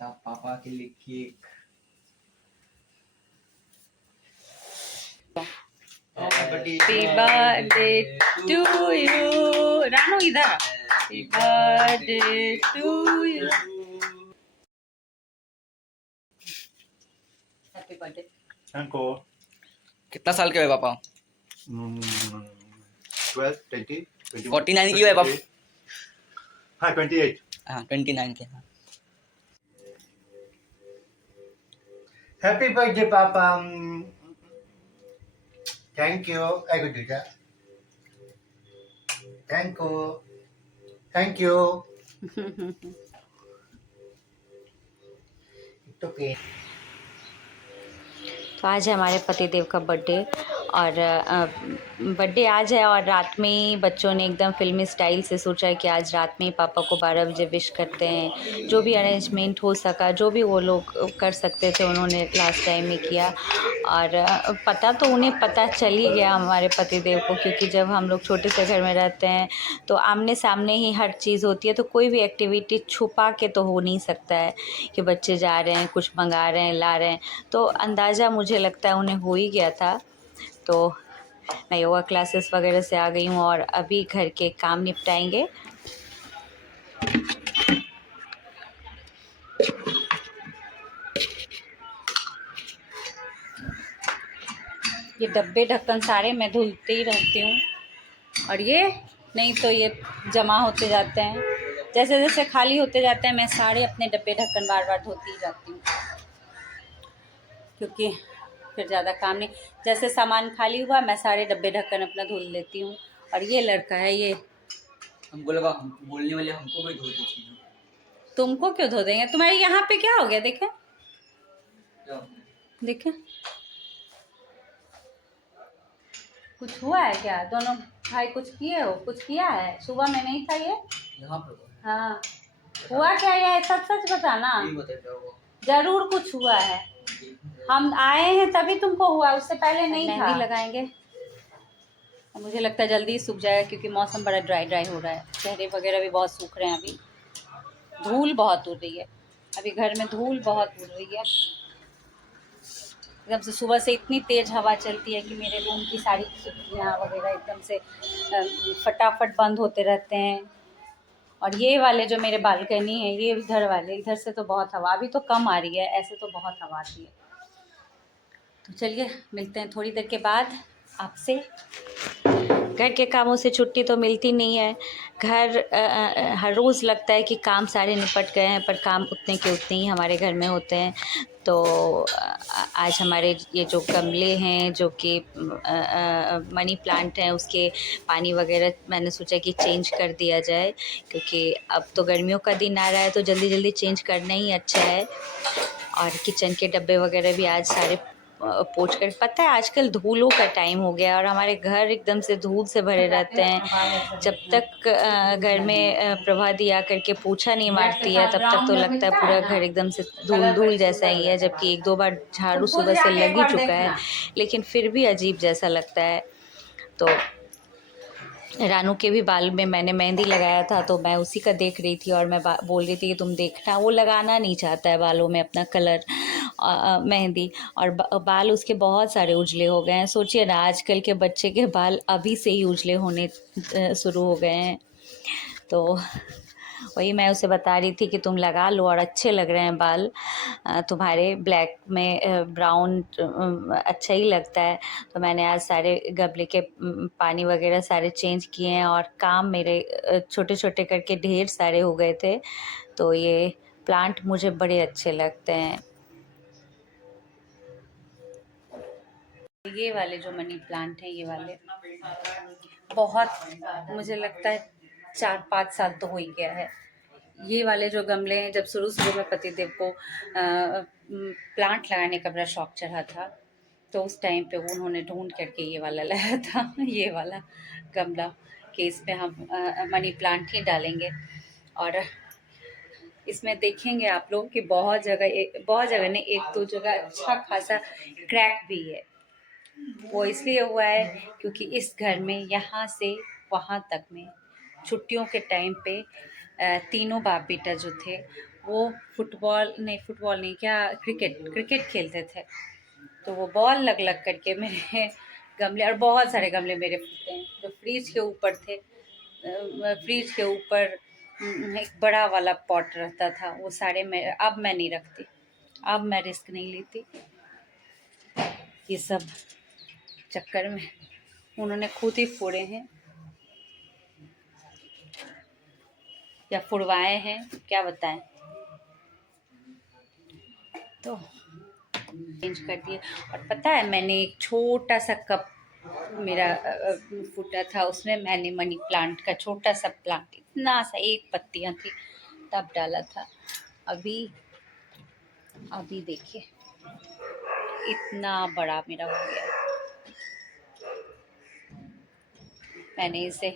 साहब पापा के लिए cake. Happy birthday to you. Ranu इधर। Happy birthday to you. Happy birthday. हमको कितना साल के हुए पापा? 12, 20, 49 की हुए पापा? हाँ 28। हाँ 29 के। हाँ हैप्पी बर्थडे पापा। Thank you. I good do that. Thank you. Thank you. तो आज है हमारे पतिदेव का बर्थडे और बर्थडे आज है और रात में ही बच्चों ने एकदम फिल्मी स्टाइल से सोचा है कि आज रात में ही पापा को 12 बजे विश करते हैं। जो भी अरेंजमेंट हो सका, जो भी वो लोग कर सकते थे उन्होंने लास्ट टाइम में किया। और पता तो उन्हें पता चल ही गया हमारे पतिदेव को, क्योंकि जब हम लोग छोटे से घर में रहते हैं तो आमने सामने ही हर चीज़ होती है, तो कोई भी एक्टिविटी छुपा के तो हो नहीं सकता है कि बच्चे जा रहे हैं, कुछ मंगा रहे हैं, ला रहे हैं। तो अंदाज़ा मुझे लगता है उन्हें हो ही गया था। तो मैं योगा क्लासेस वगैरह से आ गई हूँ और अभी घर के काम निपटाएंगे। ये डब्बे ढक्कन सारे मैं धुलती ही रहती हूँ, और ये नहीं तो ये जमा होते जाते हैं। जैसे जैसे खाली होते जाते हैं मैं सारे अपने डब्बे ढक्कन बार बार धोती ही जाती हूँ, क्योंकि फिर ज़्यादा काम नहीं। जैसे सामान खाली हुआ मैं सारे डब्बे ढक्कन अपना धुल लेती हूँ। और ये लड़का है, ये हमको लगा हम बोलने वाले हमको भी धो देती हैं। तुमको क्यों धो देंगे? तुम्हारे यहाँ पे क्या हो गया? देखे क्या? देखे कुछ हुआ है क्या? दोनों भाई कुछ किए हो? कुछ किया है? सुबह में नहीं था ये? यहाँ पे हाँ, हुआ क्या? ये सच सच बताना। नहीं बता क्या हुआ। जरूर कुछ हुआ है। हम आए हैं तभी तुमको हुआ, उससे पहले नहीं था। मेहंदी लगाएंगे, मुझे लगता है जल्दी सूख जाएगा क्योंकि मौसम बड़ा ड्राई ड्राई हो रहा है। चेहरे वगैरह भी बहुत सूख रहे हैं। अभी धूल बहुत उड़ रही है, अभी घर में धूल बहुत उड़ रही है। एकदम से सुबह से इतनी तेज़ हवा चलती है कि मेरे रूम की सारी खिड़कियाँ वगैरह एकदम से फटाफट बंद होते रहते हैं। और ये वाले जो मेरे बालकनी है, ये इधर वाले, इधर से तो बहुत हवा, अभी तो कम आ रही है, ऐसे तो बहुत हवा आती है। तो चलिए मिलते हैं थोड़ी देर के बाद आपसे। घर के कामों से छुट्टी तो मिलती नहीं है। घर हर रोज़ लगता है कि काम सारे निपट गए हैं, पर काम उतने के उतने ही हमारे घर में होते हैं। तो आज हमारे ये जो गमले हैं, जो कि मनी प्लांट हैं, उसके पानी वगैरह मैंने सोचा कि चेंज कर दिया जाए, क्योंकि अब तो गर्मियों का दिन आ रहा है तो जल्दी जल्दी चेंज करना ही अच्छा है। और किचन के डब्बे वगैरह भी आज सारे पोंछ कर, पता है आजकल धूलों का टाइम हो गया और हमारे घर एकदम से धूल से भरे रहते हैं। जब तक घर में प्रभा दी आकर के पोछा नहीं मारती है तब तक तो लगता है पूरा घर एकदम से धूल धूल जैसा ही है, जबकि एक दो बार झाड़ू सुबह से लग ही चुका है, लेकिन फिर भी अजीब जैसा लगता है। तो रानू के भी बाल में मैंने मेहंदी लगाया था तो मैं उसी का देख रही थी और मैं बोल रही थी कि तुम देखना। वो लगाना नहीं चाहता है बालों में अपना कलर मेहंदी, और बाल उसके बहुत सारे उजले हो गए हैं। सोचिए ना, आजकल के बच्चे के बाल अभी से ही उजले होने शुरू हो गए हैं। तो वही मैं उसे बता रही थी कि तुम लगा लो और अच्छे लग रहे हैं बाल तुम्हारे, ब्लैक में ब्राउन अच्छा ही लगता है। तो मैंने आज सारे गमले के पानी वगैरह सारे चेंज किए हैं और काम मेरे छोटे छोटे करके ढेर सारे हो गए थे। तो ये प्लांट मुझे बड़े अच्छे लगते हैं। ये वाले जो मनी प्लांट हैं, ये वाले बहुत, मुझे लगता है 4-5 साल तो हो ही गया है। ये वाले जो गमले हैं, जब शुरू में पतिदेव को प्लांट लगाने का बड़ा शौक चढ़ा था तो उस टाइम पे वो उन्होंने ढूंढ करके ये वाला लाया था, ये वाला गमला, कि इसमें हम मनी प्लांट ही डालेंगे। और इसमें देखेंगे आप लोग कि बहुत जगह नहीं, एक दो जगह अच्छा खासा क्रैक भी है। वो इसलिए हुआ है क्योंकि इस घर में यहाँ से वहाँ तक में छुट्टियों के टाइम पे तीनों बाप बेटा जो थे वो फुटबॉल नहीं, क्या क्रिकेट खेलते थे। तो वो बॉल लग लग करके मेरे गमले, और बहुत सारे गमले मेरे फूटे हैं जो फ्रिज के ऊपर थे। फ्रिज के ऊपर एक बड़ा वाला पॉट रहता था, वो सारे अब मैं नहीं रखती, अब मैं रिस्क नहीं लेती ये सब चक्कर में। उन्होंने खुद ही फोड़े हैं या फुड़वाए हैं, क्या बताएं। तो चेंज कर दिए। और पता है, मैंने एक छोटा सा कप मेरा फूटा था, उसमें मैंने मनी प्लांट का छोटा सा प्लांट, इतना सा, एक पत्तियां थी, तब डाला था। अभी अभी देखिए इतना बड़ा मेरा हो गया है। मैंने इसे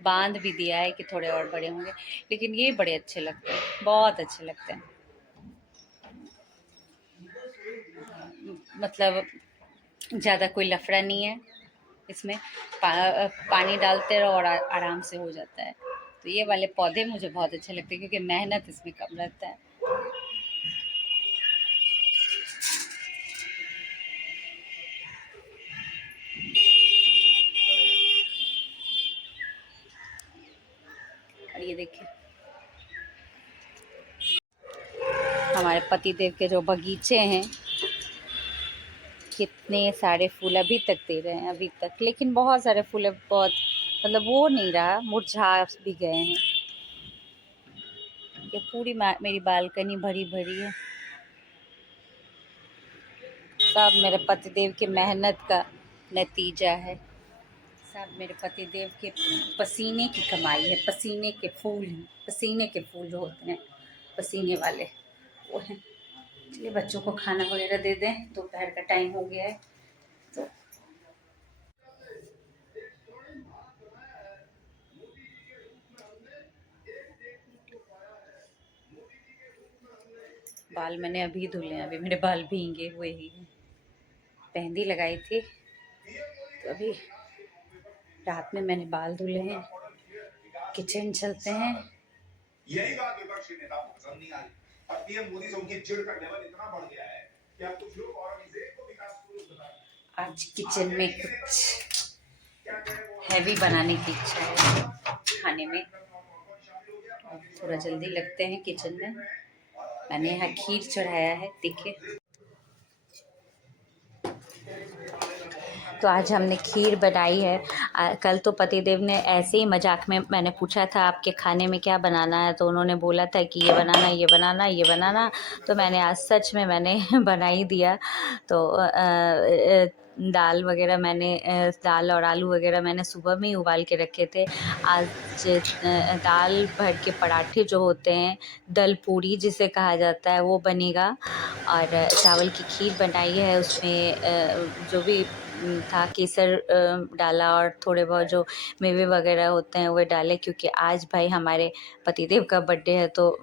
बांध भी दिया है कि थोड़े और बड़े होंगे, लेकिन ये बड़े अच्छे लगते हैं, बहुत अच्छे लगते हैं। मतलब ज़्यादा कोई लफड़ा नहीं है इसमें, पानी डालते रहो और आराम से हो जाता है। तो ये वाले पौधे मुझे बहुत अच्छे लगते हैं क्योंकि मेहनत इसमें कम रहता है। और ये देखिए हमारे पतिदेव के जो बगीचे हैं, कितने सारे फूल अभी तक दे रहे हैं अभी तक, लेकिन बहुत सारे फूल बहुत, मतलब वो नहीं रहा, मुरझा भी गए हैं। ये पूरी मेरी बालकनी भरी भरी है, सब मेरे पतिदेव की मेहनत का नतीजा है, सब मेरे पतिदेव के पसीने की कमाई है, पसीने के फूल हैं, पसीने के फूल जो होते हैं पसीने वाले, वो हैं। चलिए बच्चों को खाना वगैरह दे दें, दोपहर का टाइम हो गया है। तो बाल मैंने अभी धुले हैं, अभी मेरे बाल भींगे हुए ही हैं। मेहंदी लगाई थी तो अभी रात में मैंने बाल धुले हैं। किचन चलते हैं। यही बात विपक्षी नेताओं को पसंद नहीं आ रही और पीएम मोदी से उनकी चिढ़ का लेवल इतना बढ़ गया है कि अब कुछ लोग और को विकास आज किचन में कुछ हैवी बनाने की इच्छा है खाने में, थोड़ा जल्दी लगते हैं किचन में। मैंने यहाँ खीर चढ़ाया है, देखिए। तो आज हमने खीर बनाई है। कल तो पतिदेव ने ऐसे ही मजाक में, मैंने पूछा था आपके खाने में क्या बनाना है, तो उन्होंने बोला था कि ये बनाना, ये बनाना, ये बनाना। तो मैंने आज सच में मैंने बना ही दिया। तो दाल वगैरह मैंने, दाल और आलू वगैरह मैंने सुबह में ही उबाल के रखे थे। आज दाल भर के पराठे जो होते हैं, दल पूरी जिसे कहा जाता है, वो बनेगा। और चावल की खीर बनाई है, उसमें जो भी था केसर डाला और थोड़े बहुत जो मेवे वगैरह होते हैं वो डाले, क्योंकि आज भाई हमारे पतिदेव का बर्थडे है, तो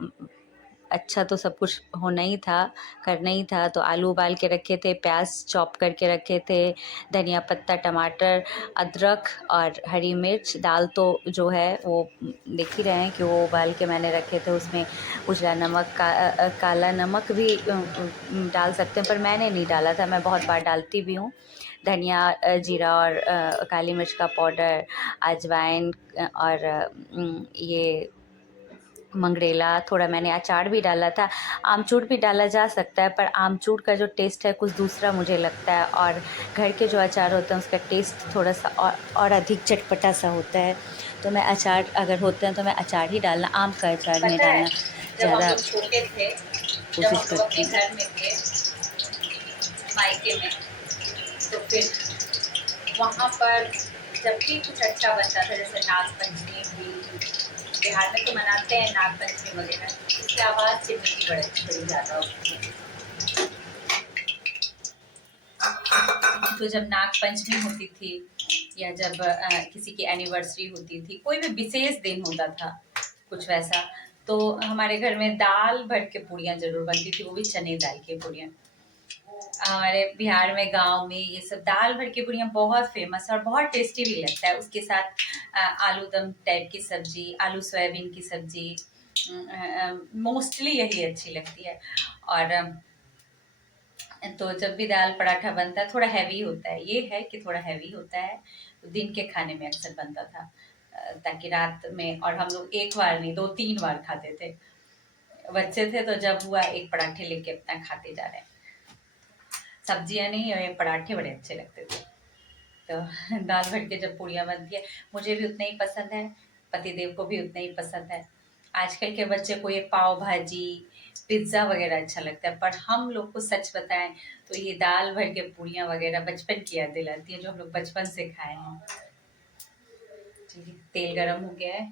अच्छा तो सब कुछ होना ही था, करना ही था। तो आलू उबाल के रखे थे, प्याज चॉप करके रखे थे, धनिया पत्ता, टमाटर, अदरक और हरी मिर्च। दाल तो जो है वो देख ही रहे हैं कि वो उबाल के मैंने रखे थे। उसमें उजला नमक, काला नमक भी डाल सकते हैं, पर मैंने नहीं डाला था, मैं बहुत बार डालती भी हूँ। धनिया, जीरा और काली मिर्च का पाउडर, अजवाइन और ये मंगरेला, थोड़ा मैंने अचार भी डाला था। आमचूर भी डाला जा सकता है, पर आमचूर का जो टेस्ट है कुछ दूसरा मुझे लगता है, और घर के जो अचार होते हैं उसका टेस्ट थोड़ा सा और अधिक चटपटा सा होता है। तो मैं अचार अगर होते हैं तो मैं अचार ही डालना, आम का अचार नहीं डालना ज़्यादा छोटे थे, जब हम कोशिश लोग अपने करती हूँ। घर में थे मायके में, तो फिर वहाँ पर जब भी कुछ अच्छा बनता था, जैसे नाग पंचमी भी, बिहार में तो मनाते हैं नाग पंचमी वगैरह, इसकी आवाज़ चिमनी की बड़ी ज़्यादा होती है। तो जब नाग पंचमी होती थी या जब किसी की एनिवर्सरी होती थी, कोई भी विशेष दिन होता था कुछ वैसा, तो हमारे घर में दाल भर के पूड़ियाँ ज़रूर बनती थी, वो भी चने दाल की पूड़ियाँ। हमारे बिहार में, गांव में ये सब दाल भर की पूड़ियाँ बहुत फेमस है और बहुत टेस्टी भी लगता है। उसके साथ आलू दम टाइप की सब्जी, आलू सोयाबीन की सब्जी, मोस्टली यही अच्छी लगती है। और तो जब भी दाल पराठा बनता है थोड़ा हैवी होता है, ये है कि थोड़ा हैवी होता है, तो दिन के खाने में अक्सर बनता था, ताकि रात में, और हम लोग एक बार नहीं 2-3 बार खाते थे। बच्चे थे तो जब हुआ एक पराठे लेके अपना खाते जा रहे हैं, सब्जियां नहीं और ये पराठे बड़े अच्छे लगते थे। तो दाल भर के जब पूड़ियाँ बनती है, मुझे भी उतना ही पसंद है, पतिदेव को भी उतना ही पसंद है। आजकल के बच्चे को ये पाव भाजी, पिज्ज़ा वगैरह अच्छा लगता है, पर हम लोग को सच बताएं तो ये दाल भर के पूड़ियाँ वगैरह बचपन की याद दिलाती है, जो हम लोग बचपन से खाए हैं। ठीक है, तेल गरम हो गया है।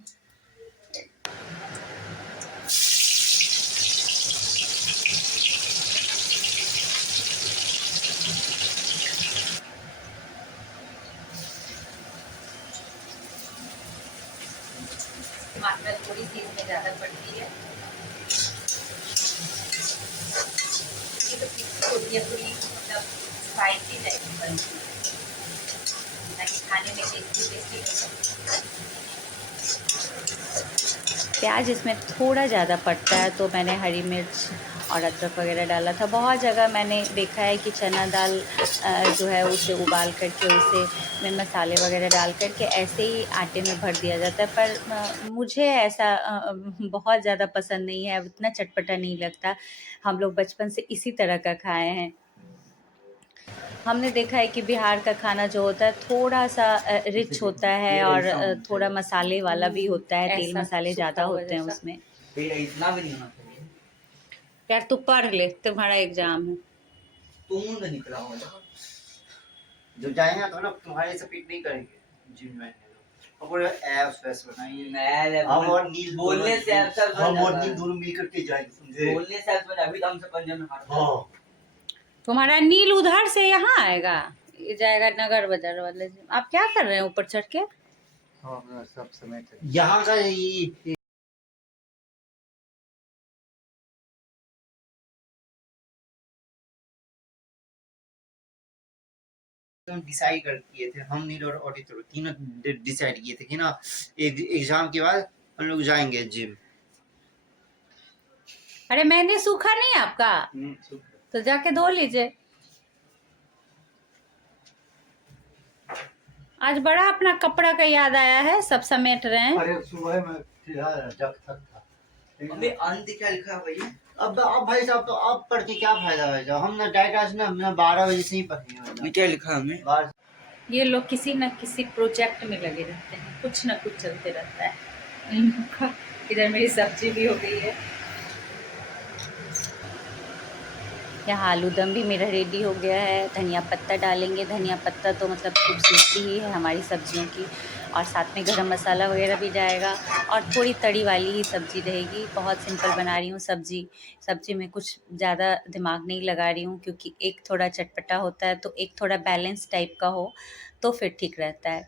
मात्रा थोड़ी सी इसमें ज़्यादा पड़ती है, ये तो होती है पूरी, मतलब स्पाइसी टाइप की बनती है, ताकि खाने में टेस्टी टेस्टी लगे। प्याज इसमें थोड़ा ज़्यादा पड़ता है, तो मैंने हरी मिर्च और अदरक वगैरह डाला था। बहुत जगह मैंने देखा है कि चना दाल जो है उसे उबाल करके उसे में मसाले वगैरह डाल करके ऐसे ही आटे में भर दिया जाता है, पर मुझे ऐसा बहुत ज़्यादा पसंद नहीं है, उतना चटपटा नहीं लगता। हम लोग बचपन से इसी तरह का खाए हैं। हमने देखा है कि बिहार का खाना जो होता है थोड़ा सा रिच होता है और थोड़ा मसाले वाला भी होता है, तेल ऐसा मसाले ज़्यादा सूखा हुआ होते हैं जैसा। उसमें। इतना भी नहीं होना चाहिए। यार तू पढ़ ले, तुम्हारा एग्जाम है। तुम तो निकला होगा। जब जाएंगे तो लोग तुम्हारे से पिक नहीं करेंगे जिम में, और पूरे एब्स वैस बनाएंगे। मैं हम और नील बोलने से अफसर बन हम और जाता नील है। दोनों मिल करके जाएंगे, समझे? बोलने से अफसर अभी तो हमसे पंजाब में खाता है। हाँ तुम्हारा नील उधर से यहाँ आएगा, ये जाएगा नगर बाजार वाले से। आप क्या कर रहे हैं ऊपर चढ़ के? हाँ सब समय यहाँ का ये डिसाइड कर किए थे हम, नील और ऑडिटर तीनों डिसाइड किए थे कि ना एग्जाम के बाद हम लोग जाएंगे जिम। अरे मेहंदी सूखा नहीं है आपका? तो जाके धो लीजिए। आज बड़ा अपना कपड़ा का याद आया है, सब समेट रहे हैं। अरे सुबह में फिलहाल जग तक था। अबे अंत क्या लिखा है भैया? अब भाई साहब तो अब पढ़ के क्या फायदा है? हम ना डायरेक्ट आज ना 12 बजे से ही पढ़े ये क्या लिखा है हमें? बाहर ये लोग किसी न किसी प्रोजेक्ट में लगे रहते हैं, कुछ ना कुछ चलते रहता है इन लोग का। इधर मेरी सब्जी भी हो गई है, यहाँ आलू दम भी मेरा रेडी हो गया है। धनिया पत्ता डालेंगे, धनिया पत्ता तो मतलब खूबसूरती ही है हमारी सब्जियों की, और साथ में गरम मसाला वगैरह भी जाएगा, और थोड़ी तड़ी वाली ही सब्ज़ी रहेगी। बहुत सिंपल बना रही हूँ सब्ज़ी में कुछ ज़्यादा दिमाग नहीं लगा रही हूँ, क्योंकि एक थोड़ा चटपटा होता है तो एक थोड़ा बैलेंस टाइप का हो तो फिर ठीक रहता है।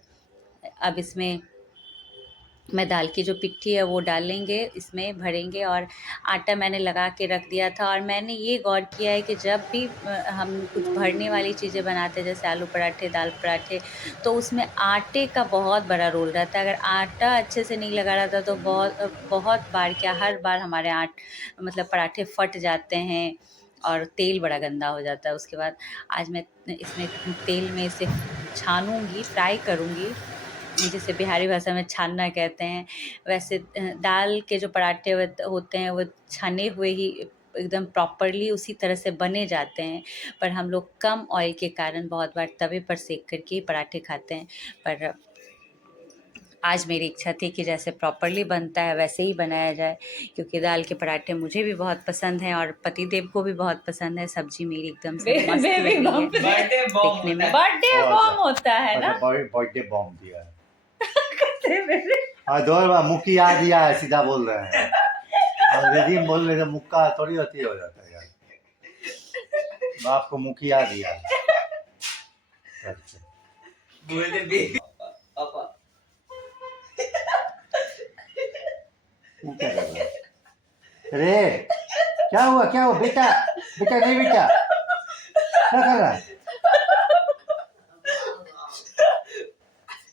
अब इसमें मैं दाल की जो पिट्ठी है वो डालेंगे, इसमें भरेंगे, और आटा मैंने लगा के रख दिया था। और मैंने ये गौर किया है कि जब भी हम कुछ भरने वाली चीज़ें बनाते हैं, जैसे आलू पराठे, दाल पराठे, तो उसमें आटे का बहुत बड़ा रोल रहता है। अगर आटा अच्छे से नहीं लगा रहता तो बहुत बार, क्या हर बार हमारे मतलब पराठे फट जाते हैं और तेल बड़ा गंदा हो जाता है। उसके बाद आज मैं इसमें तेल में इसे छानूँगी, फ्राई करूँगी, जिसे बिहारी भाषा में छानना कहते हैं। वैसे दाल के जो पराठे होते हैं वो छने हुए ही एकदम प्रॉपरली उसी तरह से बने जाते हैं, पर हम लोग कम ऑयल के कारण बहुत बार तवे पर सेक करके ही पराठे खाते हैं। पर आज मेरी इच्छा थी कि जैसे प्रॉपरली बनता है वैसे ही बनाया जाए, क्योंकि दाल के पराठे मुझे भी बहुत पसंद हैं और पतिदेव को भी बहुत पसंद है। सब्जी मेरी एकदम से मस्त लग रही है बर्थडे बॉम्ब दिखने में। बर्थडे बॉम्ब होता है ना। बर्थडे बॉम्ब दिया है। हाँ दो बार मुक्की याद दिया है, सीधा बोल रहे हैं। अंग्रेजी में बोल रहे थे, मुक्का थोड़ी होती हो जाता है यार। बाप को मुक्की याद दिया है। बोलते बेबी पापा वो क्या कर रहा है? अरे क्या हुआ बेटा नहीं बेटा, क्या कर रहा है?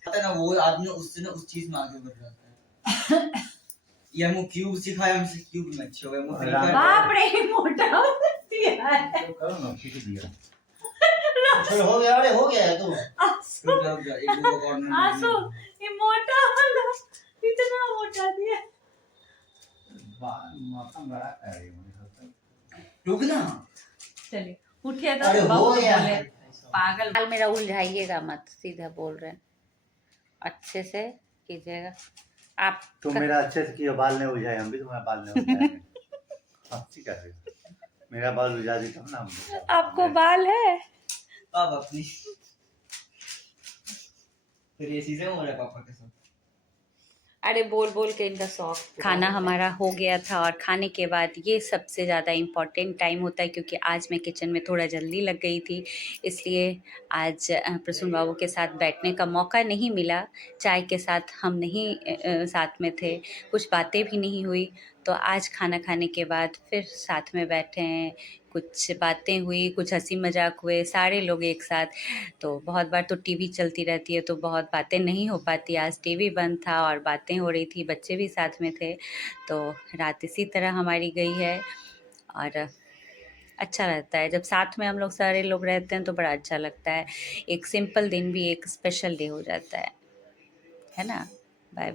पता ना वो आदमी उससे ना उस चीज में आगे बढ़ जाता है। ये हमको क्यूब सिखाया, हमसे क्यूब में अच्छे हो गए, हमको राम- तरीका बाप रे मोटा हो दिया है। तो करो ना, खींच दिया। चलो हो गया, अरे हो गया है तो। आंसू रुक जा, एक दो कॉर्नर आंसू ये मोटा वाला इतना मोटा दिया। माथा बड़ा है ये, मुझे लगता है। रुक ना। चलिए उठिए अरे तो हो बहुत गया। बोले पागल। बाल मेरा उलझाइएगा मत, सीधा बोल रहे हैं, अच्छे से कीजिएगा आप। तुम मेरा अच्छे से किया, बाल नहीं उलझाए, हम भी तुम्हारा बाल नहीं उलझाए। हंसी कर रही हो। मेरा बाल उलझा दी तब ना हम। आपको बाल है? अब अपनी फिर ये चीजें हो रहा है पापा के साथ। अरे बोल बोल के इनका शौक। खाना हमारा हो गया था और खाने के बाद ये सबसे ज़्यादा इम्पॉर्टेंट टाइम होता है, क्योंकि आज मैं किचन में थोड़ा जल्दी लग गई थी, इसलिए आज प्रसून बाबू के साथ बैठने का मौका नहीं मिला। चाय के साथ हम नहीं साथ में थे, कुछ बातें भी नहीं हुई, तो आज खाना खाने के बाद फिर साथ में बैठे हैं, कुछ बातें हुई, कुछ हंसी मजाक हुए सारे लोग एक साथ। तो बहुत बार तो टीवी चलती रहती है तो बहुत बातें नहीं हो पाती, आज टीवी बंद था और बातें हो रही थी, बच्चे भी साथ में थे, तो रात इसी तरह हमारी गई है। और अच्छा रहता है जब साथ में हम लोग सारे लोग रहते हैं, तो बड़ा अच्छा लगता है। एक सिंपल दिन भी एक स्पेशल डे हो जाता है ना। Bye bye.